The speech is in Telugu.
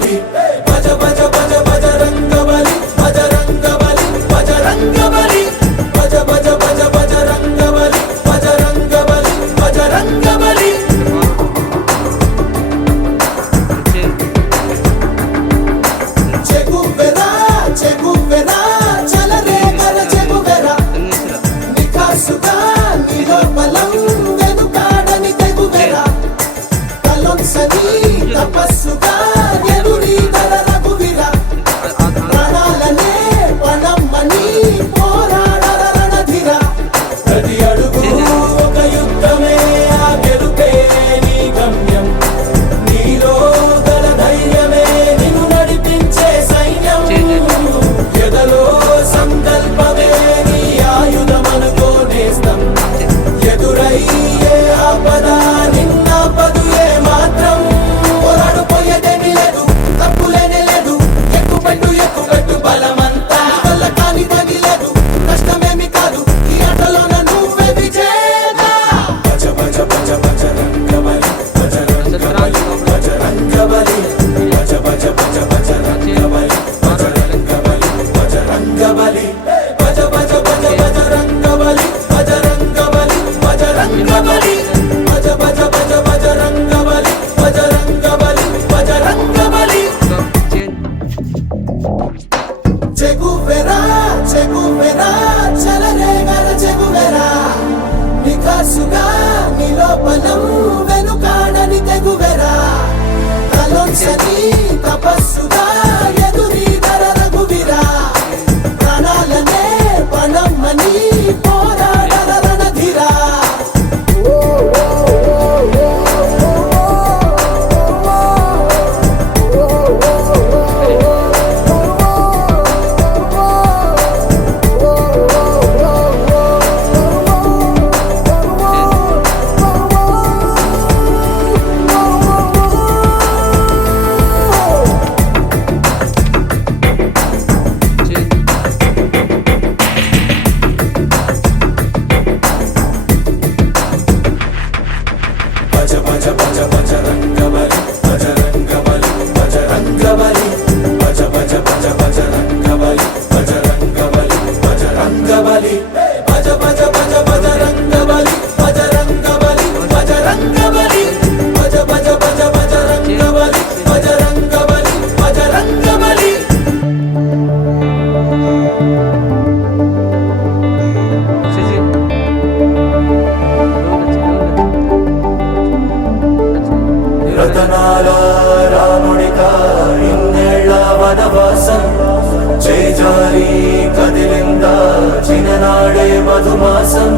బలి భజ భజ భజ బజరంగ బలి బజరంగ బలి బజరంగ బలి భజ భజ భజ బజరంగ బలి బజరంగ బలి బజరంగ బలి చెగువెరా చెగువెరా చలరే కర చెగువెరా నికాసుగా నీలో బలం వెనుకాడని తెగువెరా తలొంసని తపస్సుగా ఎదురీదర రఘువీరా ప్రాణాలనే పణమ్మని పోరాడర రణధీరా ప్రతి అడుగు ఒక యుద్ధమే ఆ గెలుపే నీ గమ్యం నీలో గల ధైర్యమే నిన్ను నడిపించే సైన్యం ఎదలో సంకల్పమే నీ ఆయుధమనుకో నేస్తం ఎదురయ్యే ఆపద నిన్నాపదు ఏ మాత్రం పోరాడు పోయేదేమీ లేదు తప్పులేనే లేదు ఎక్కుపెట్టు బలమంతా వల్ల కాని తగిలేదు కష్టమేమి కాదు ఈ ఆటలోన నువ్వే విజేత భజ భజ భజ బజరంగ బలి బజరంగ బలి బజరంగ బలి భజ భజ భజ బజరంగ బలి బజరంగ బలి బజరంగ బలి భజ భజ భజ బజరంగ బలి బజరంగ బలి బజరంగ బలి భజ భజ భజ బజరంగ బలి బజరంగ బలి బజరంగ బలి చెగువెరా చెగువెరా చలరే గర చెగువెరా నికాసుగా నీలో బలం వెనుకాడని తెగువెరా తలొంసని తపస్సుగా ఎదురీదర రఘువీరా ప్రాణాలనే పణమ్మని పోరాడర రణధీరా భజ భజ భజ బజరంగ బలి బజరంగ బలి బజరంగ బలి భజ భజ భజ బజరంగ బలి బజరంగ బలి బజరంగ బలి భజ భజ భజ బజరంగ బలి బజరంగ బలి బజరంగ బలి భజ భజ భజ బజరంగ బలి బజరంగ బలి బజరంగ బలి రతనాల రాముడిక ఇన్నేళ్ల వనవాసం చేజారి కదిలింద చిన్ననాడే మధుమాసం